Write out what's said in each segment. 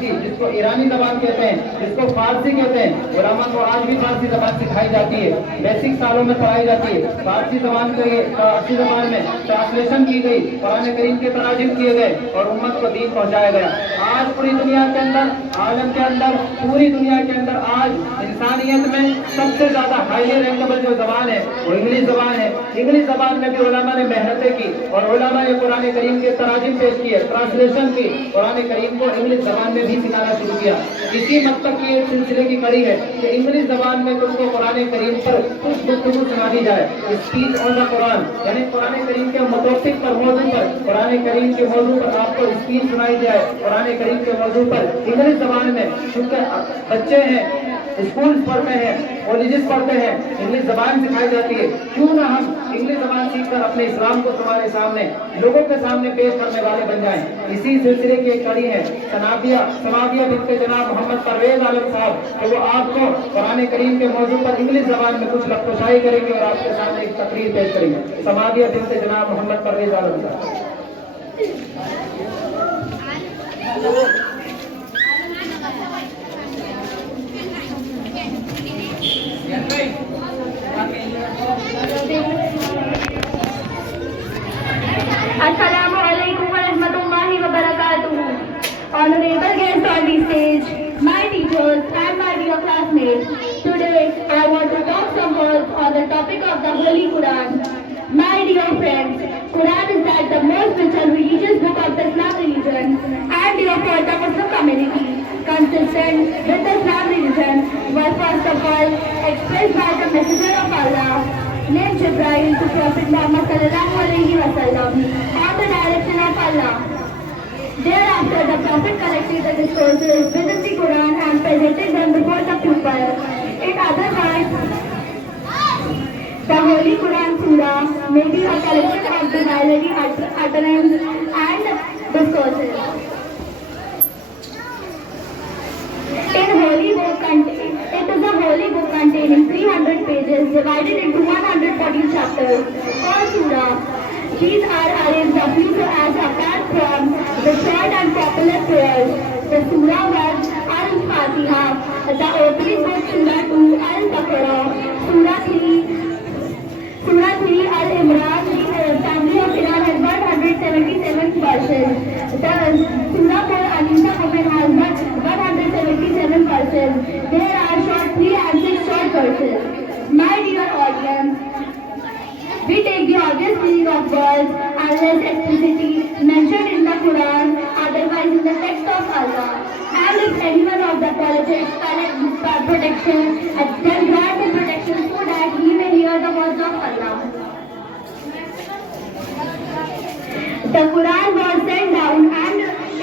کی، جس کو ایرانی زبان کہتے ہیں، جس کو فارسی کہتے ہیں، علماء کو آج بھی فارسی زبان سکھائی جاتی ہے، بیسک سالوں میں پڑھائی جاتی ہے۔ فارسی زبان کے فارسی زبان میں ٹرانسلیشن کی گئی، قرآن کریم کے تراجم کیے گئے اور امت کو دین پہنچایا گیا۔ آج پوری دنیا کے اندر، عالم کے اندر، پوری دنیا کے اندر آج انسانیت میں سب سے زیادہ ہائیلی رینکبل جو زبان ہے وہ انگلش زبان ہے۔ انگلش زبان میں بھی علماء نے محنتیں کی اور علماء نے قرآن کریم کے تراجم پیش کیے، ٹرانسلیشن کی، قرآن کریم کو انگلش زبان میں بھی سکھانا شروع کیا۔ اسی مطلب کی ایک سلسلے کی کڑی ہے کہ انگلش زبان میں تم کو قرآن کریم پر کچھ گفتگو سنا دی جائے، اسپیچ آن دا قرآن، یعنی قرآن کریم کے متوسط پر، موضوع پر، قرآن کریم کے موضوع پر آپ کو اسپیچ سنائی جائے قرآن کریم کے موضوع پر انگلش زبان میں۔ کیونکہ بچے ہیں، اسکول پڑھتے ہیں، کالجز پڑھتے ہیں، انگلش زبان سکھائی جاتی ہے، کیوں نہ ہم انگلش زبان سیکھ کر اپنے اسلام کو تمہارے سامنے، لوگوں کے سامنے پیش کرنے والے بن جائیں۔ اسی سلسلے کی ایک کڑی ہے سنابیہ بنت جناب محمد پرویز عالم صاحب، کہ وہ آپ کو قرآن کریم کے موضوع پر انگلش زبان میں کچھ لفظ کریں گے اور آپ کے سامنے ایک تقریر پیش کریں گے۔ سنابیہ بنت جناب محمد پرویز عالم صاحب۔ Assalamu alaikum wa rahmatullahi wa barakatuh. Honorable guests on the stage, my teachers and my dear classmates, today I want to talk some words on the topic of the Holy Quran. My dear friends, Quran is like the most spiritual religious book of the Islam religion and therefore the Muslim community, consistent with the Islam religion, was first of all expressed by the Messenger of Allah, named Jibreel, to Prophet Muhammad sallallahu alaihi wasallam on the direction of Allah. Thereafter, the Prophet collected the discourses within the Quran and presented them before the people. In other words, the Holy Quran Surah may be a collection of the divinely utterance and discourses. It is a holy book containing 300 pages divided into 140 chapters per surah. These are arranged roughly as apart from the short and popular prayers. The surah was Al-Fatiha, the opening book Surah 2 Al-Baqarah, Surah 3 Al-Imran. The family of Quran has 177 verses. The Surah for Anisa women has 177 verses. There are short 3 and 6 short verses. My dear audience, we take the obvious meaning of words unless explicitly mentioned in the Quran, otherwise in the text of Allah. And if anyone of the politics collect protection, then grant the protection so that he may hear the words of Allah. The Quran was sent down and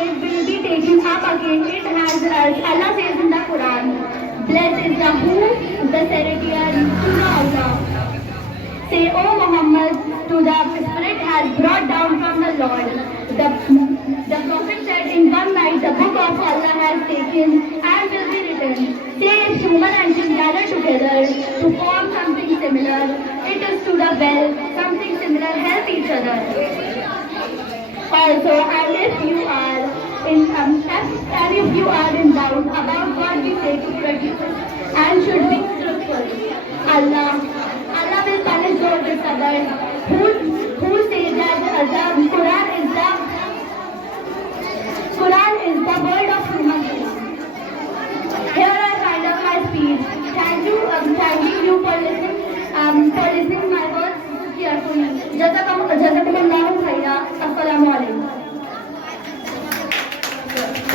it will be taken up again. It has, as Allah says in the Quran, blessed is the who, the Saratian, Surah Allah. Say, O Muhammad, to the Spirit has brought down from the Lord. The Prophet said, in one night the book of Allah has taken and will be written. Say, if human and jinn gather together to form something similar, it is to the well, something similar help each other. Also, and if you are in doubt about what we say to produce and should be truthful, Allah will punish those disobedient who say that the Quran is the word of human being. Here I find up my speech. Thank you for listening my words carefully. Jazakumullahu khaira. Assalamu alaikum.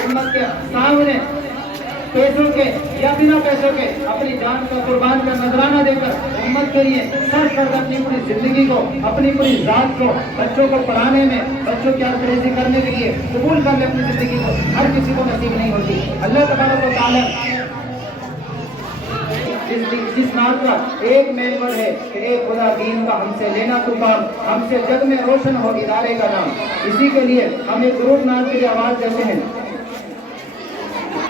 امت کے سامنے پیسوں کے یا بنا پیسوں کے اپنی جان کا قربان کا نذرانہ دے کر امت کے لیے سر کر اپنی پوری زندگی کو، اپنی پوری ذات کو بچوں کو پڑھانے میں، بچوں کی آرگنائزنگ کرنے کے لیے قبول کر لے اپنی زندگی کو، ہر کسی کو نصیب نہیں ہوتی۔ اللہ تبارک و تعالیٰ جس نام کا ایک محور ہے کہ اے خدا دین کا ہم سے لینا تو کام، ہم سے جگ میں روشن ہو ادارے کا نام۔ اسی کے لیے ہم ایک درود نام کی آواز دیتے ہیں،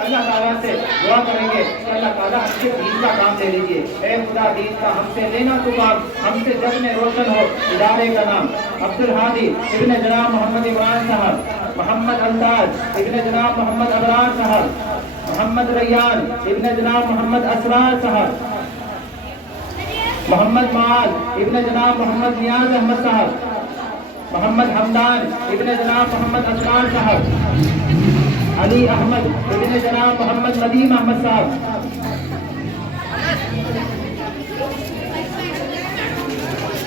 اللہ تعالیٰ سے دعا کریں گے کہ اللہ تعالیٰ ہم سے دین کا کام لے لیجیے۔ اے خدا دین کا ہم سے لینا تو کام، ہم سے جگ میں روشن ہو ادارے کا نام۔ عبدالحادی ابن جناب محمد عمران صاحب محمد الطاف ابن جناب محمد ابرار صاحب, محمد ریان ابن جناب محمد اسرار صاحب, محمد معاذ ابن جناب محمد نیاز احمد صاحب, محمد حمدان ابن جناب محمد اسرار صاحب, علی احمد ابن جناب محمد ندیم احمد صاحب,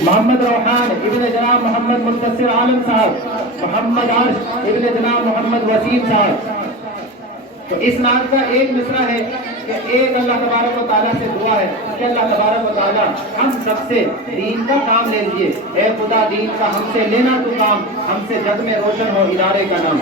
محمد روحان ابن جناب محمد منتصر عالم صاحب, محمد عرش ابن جناب محمد وسیم صاحب. تو اس نعت کا ایک مصرع ہے کہ ایک اللہ تبارک و تعالیٰ سے دعا ہے کہ اللہ تبارک و تعالیٰ ہم سب سے دین کا کام لے لیجیے. اے خدا دین کا ہم سے لینا تو کام, ہم سے جگ میں روشن ہو ادارے کا نام.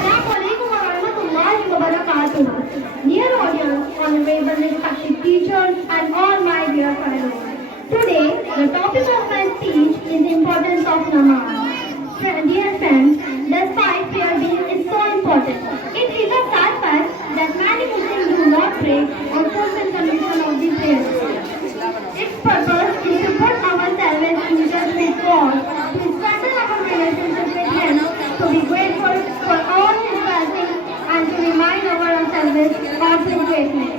Assalamualaikum warahmatullahi wabarakatuh. Dear audience, honorable respected teachers, and all my dear fellows. Today, the topic of my speech is the importance of namaz. Dear friends, despite prayer being so important, it is a sad fact that many Muslims do not pray or fulfill the mission of the prayer. Its purpose is to put ourselves in touch with God, to strengthen our relationship with Him, to be grateful for all His blessings, and to remind ourselves of His greatness.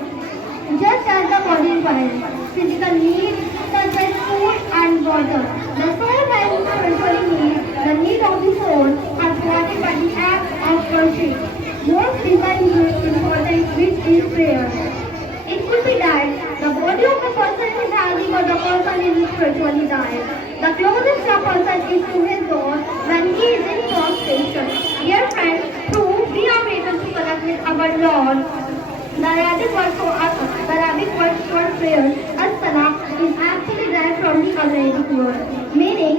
Just as the body requires physical needs such as food and water, the soul has spiritual needs. The need of the soul are provided by the act of worship. Most important which is prayer. It could be that the body of a person is healthy but the person is spiritually died. The closest a person is to his God when he is in prostration. Dear friends, through we are able to connect with our Lord. The Arabic word for prayer, as-salah, is actually derived from the Arabic word, meaning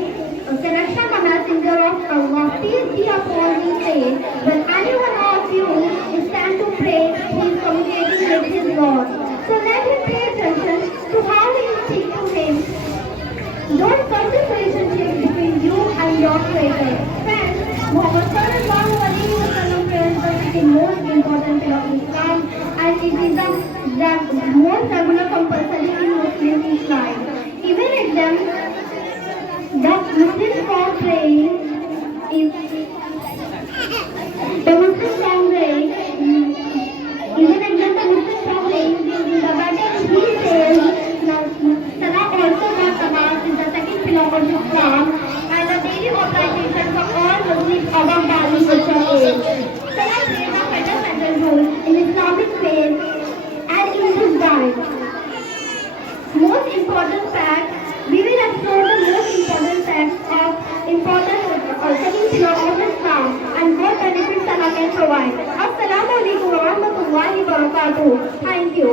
connection. The messenger of Allah, peace be upon him, says, when any one of you is stand to pray, he is communicating with his Lord. So let him pay attention to how he speaks to him. Don't cut this relationship between you and your Creator. Friends, Muhammad sallallahu alaihi wasallam prayer is the most important pillar of Islam, and it is the most regular compulsory in Muslim life. Even if the Muslim form praying is the Muslim form praying. Even if the Muslim form praying in the Bible, he says Salah also not namaz is the second pillar of Islam and the daily obligation for all Muslims above Bali social age. Salah plays a fundamental role in Islamic faith and in his life. Most important fact, we will explore the most important facts of second pillar of Islam and what benefits Salah can provide. Assalamu alaikum wa rahmatullahi wa barakatuh. Thank you.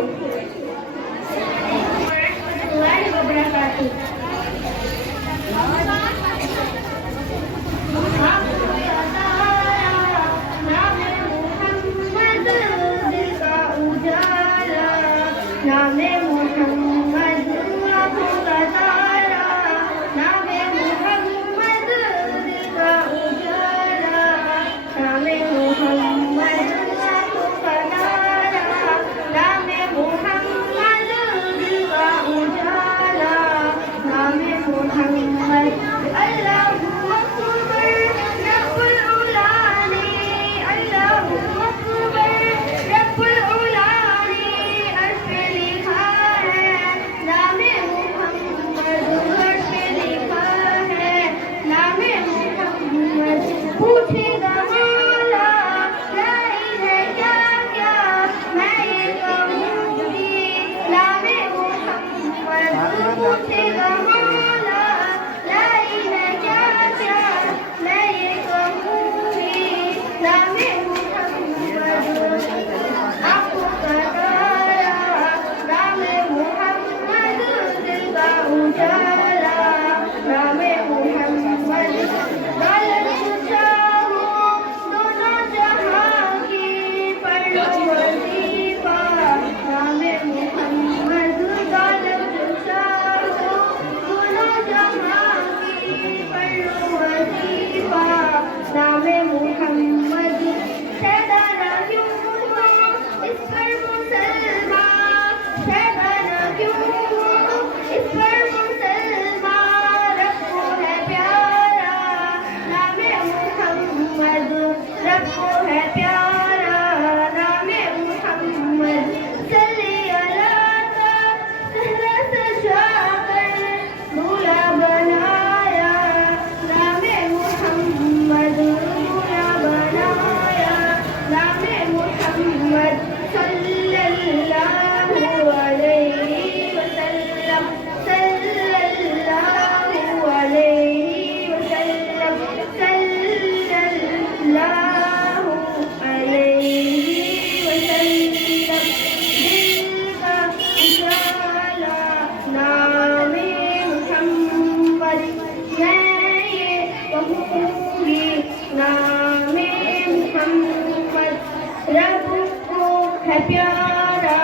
رب کو ہے پیارا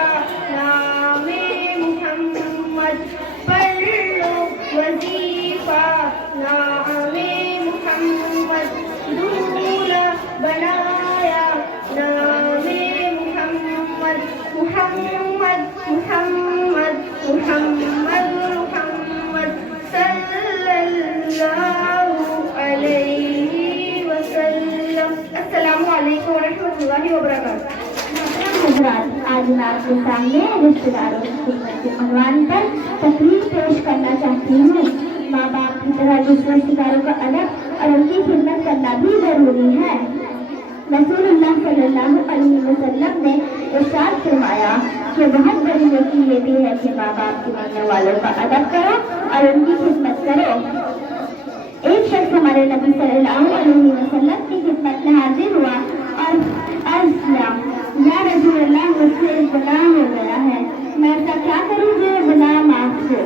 نام محمد، پڑھ لو وظیفہ نام محمد، دولہا بنایا نام محمد، محمد محمد محمد محمد صلی اللہ علیہ وسلم۔ السلام علیکم ورحمۃ اللہ وبرکاتہ۔ حضرات، آج میں آپ کے سامنے رشتہ داروں کی خدمت کے عنوان پر تقریر پیش کرنا چاہتی ہوں۔ ماں باپ کی طرح دوسرے رشتہ داروں کا ادب اور ان کی خدمت کرنا بھی ضروری ہے۔ رسول اللہ صلی اللہ علیہ وسلم نے ارشاد فرمایا کہ بہت بڑی نیکی یہ بھی ہے کہ ماں باپ کی ماننے والوں کا ادب کرو اور ان کی خدمت کرو۔ ایک شخص ہمارے نبی صلی اللہ علیہ وسلم کی خدمت میں حاضر ہوا اور عرض کیا، یا رسول اللہ، مجھ سے ایک گناہ ہو گیا ہے، میں ایسا کیا کروں جو گناہ معاف ہو؟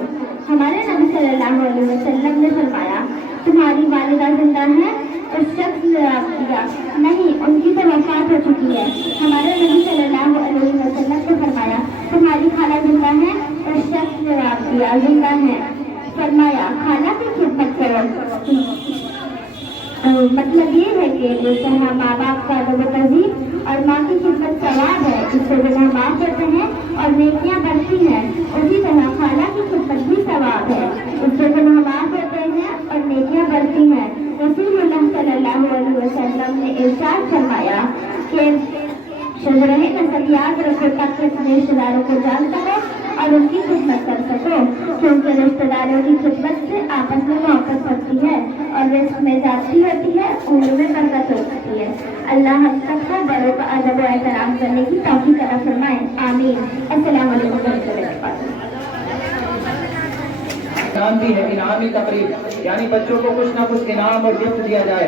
ہمارے نبی صلی اللہ علیہ وسلم نے فرمایا، تمہاری والدہ زندہ ہے؟ اس شخص نے جواب دیا، نہیں، ان کی تو وفات ہو چکی ہے۔ ہمارے نبی صلی اللہ علیہ وسلم نے فرمایا، تمہاری خالہ زندہ ہے؟ اس شخص نے جواب دیا، زندہ ہے۔ فرمایا، خالہ کی خدمت کرو۔ مطلب یہ ہے کہ جس طرح ماں باپ کا ادب و تہذیب اور ماں کی خدمت ثواب ہے، اس سے گناہ معاف ہوتے ہیں اور نیکیاں بڑھتی ہیں، اسی طرح خالہ کی خدمت بھی ثواب ہے، اس سے گناہ معاف ہوتے ہیں اور نیکیاں بڑھتی ہیں۔ رسول اللہ صلی اللہ علیہ وسلم نے ارشاد فرمایا کہ شجرہ نسب یاد رکھو تاکہ اپنے رشتہ داروں کو جان سکو اور ان کی خدمت کر سکو، کیونکہ رشتہ داروں کی خدمت سے آپس میں محبت بڑھتی ہے اور رزق میں زیادتی ہوتی ہے، عمر میں برکت ہوتی ہے۔ اللہ ہم سب کو بڑوں کا ادب و احترام کرنے کی توفیق عطا فرمائے، آمین۔ السلام علیکم ورحمۃ اللہ وبرکاتہ۔ انعام بھی ہے، انعامی تقریب، یعنی بچوں کو کچھ نہ کچھ انعام اور گفٹ دیا جائے۔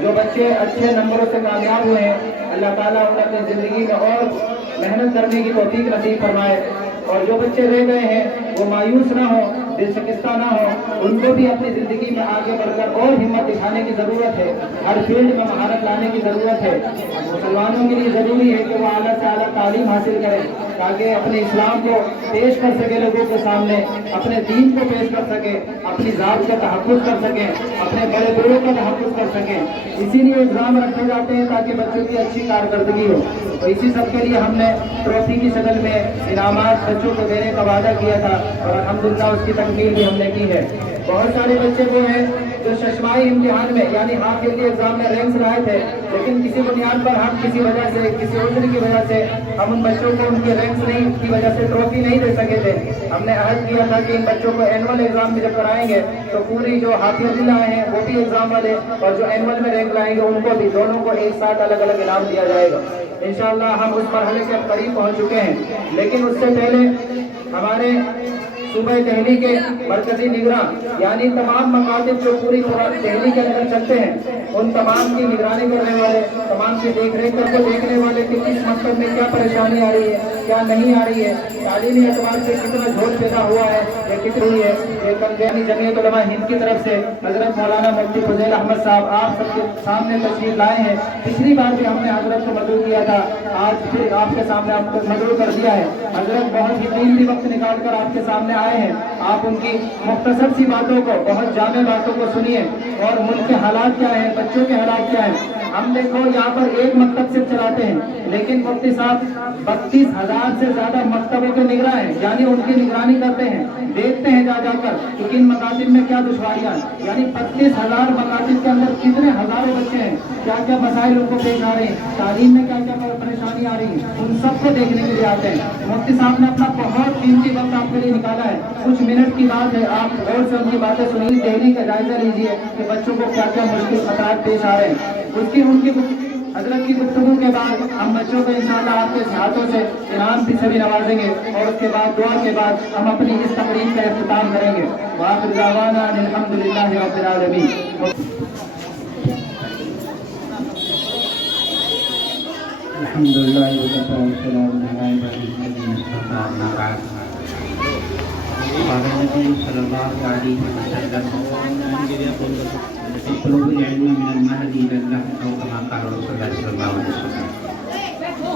جو بچے اچھے نمبروں سے کامیاب ہوئے ہیں، اللہ تعالیٰ انہیں اپنی زندگی میں اور محنت کرنے کی توفیق نصیب فرمائے، اور جو بچے رہ گئے ہیں وہ مایوس نہ ہو، دل شکستہ نہ ہو، ان کو بھی اپنی زندگی میں آگے بڑھ کر اور ہمت دکھانے کی ضرورت ہے، ہر فیلڈ میں مہارت لانے کی ضرورت ہے۔ مسلمانوں کے لیے ضروری ہے کہ وہ اعلیٰ سے اعلیٰ تعلیم حاصل کریں تاکہ اپنے اسلام کو پیش کر سکے لوگوں کے سامنے، اپنے دین کو پیش کر سکے، اپنی ذات کا تحفظ کر سکیں، اپنے بڑے بڑوں کا تحفظ کر سکیں۔ اسی لیے ایگزام رکھے جاتے ہیں تاکہ بچوں کی اچھی کارکردگی ہو، اور اسی سب کے لیے ہم نے ٹرافی کی شکل میں انعامات بچوں کو دینے کا وعدہ کیا تھا، اور الحمدللہ اس کی تکمیل بھی ہم نے کی ہے۔ بہت سارے بچے وہ ہیں جو ششمائی امتحان میں یعنی ہاف ایئرلی ایگزام میں رینکس لائے تھے، لیکن کسی بنیاد پر ہم کسی وجہ سے، کسی عذر کی وجہ سے ہم ان بچوں کو ان کے رینکس نہیں کی وجہ سے ٹرافی نہیں دے سکے تھے۔ ہم نے عہد کیا تھا کہ ان بچوں کو اینول ایگزام میں جب کرائیں گے تو پوری جو ہاف ایئرلی لائے ہیں وہ بھی ایگزام والے، اور جو اینول میں رینک لائیں گے ان کو بھی، دونوں کو ایک ساتھ الگ الگ انعام دیا جائے گا۔ انشاءاللہ ہم اس مرحلے کے قریب پہنچ چکے ہیں، لیکن اس سے پہلے ہمارے صوبہ دہلی کے مرکزی نگراں یعنی تمام مکاتب جو پوری دہلی کے اندر چلتے ہیں، ان تمام کی نگرانی کرنے والے، تمام کی دیکھ ریکھ کر کے دیکھنے والے کہ کس مقصد میں کیا پریشانی آ رہی ہے، کیا نہیں آ رہی ہے، تعلیمی اعتبار سے کتنا جھوٹ پیدا ہوا ہے یا کتنی ہے۔ یہ کنگیانی جمعیت علماء ہند کی طرف سے حضرت مولانا مفتی فضیل احمد صاحب آپ سب کے سامنے تشریف لائے ہیں۔ پچھلی بار بھی ہم نے حضرت کو مدعو کیا تھا، آج پھر آپ کے سامنے آپ کو مدعو کر دیا ہے۔ حضرت بہت ہی قیمتی وقت نکال کر آپ کے سامنے آئے ہیں، آپ ان کی مختصر سی باتوں کو، بہت جامع باتوں کو سنیے، اور ملک کے حالات کیا ہیں، بچوں کے حالات کیا ہیں۔ ہم دیکھو یہاں پر ایک مکتب صرف چلاتے ہیں، لیکن مفتی صاحب 32,000 سے زیادہ مکتبوں کے نگراں ہیں، یعنی ان کی نگرانی کرتے ہیں، دیکھتے ہیں جا کر کہ کن مکاتب میں کیا دشواریاں ہیں، یعنی 32,000 مکاتب کے اندر کتنے ہزاروں بچے ہیں، کیا کیا مسائل ان کو پیش آ رہے ہیں، تعلیم میں کیا کیا پریشانی آ رہی ہے، ان سب کو دیکھنے کے لیے آتے ہیں۔ مفتی صاحب نے اپنا بہت قیمتی وقت آپ کے لیے نکالا ہے، کچھ منٹ کی بات ہے، آپ غور سے ان کی باتیں سنیے، دہلی کا جائزہ لیجیے کہ بچوں کو کیا کیا مشکل خطرات پیش آ رہے ہیں۔ ان کی حضرت کی گفتگو کے بعد ہم بچوں کو انشاءاللہ آپ کے ہاتھوں سے انعام بھی سبھی نوازیں گے، اور اس کے بعد دعا کے بعد ہم اپنی اس تقریب کا اختتام کریں گے۔ وآخر دعوانا ان الحمدللہ رب العالمین۔ الحمدللہ وکفى والسلام علی عباده الذین اصطفى اما بعد۔ قال النبي صلی اللہ علیہ وسلم اطلبوا العلم من المهد الى اللحد او كما قال رسول اللہ صلی اللہ علیہ وسلم۔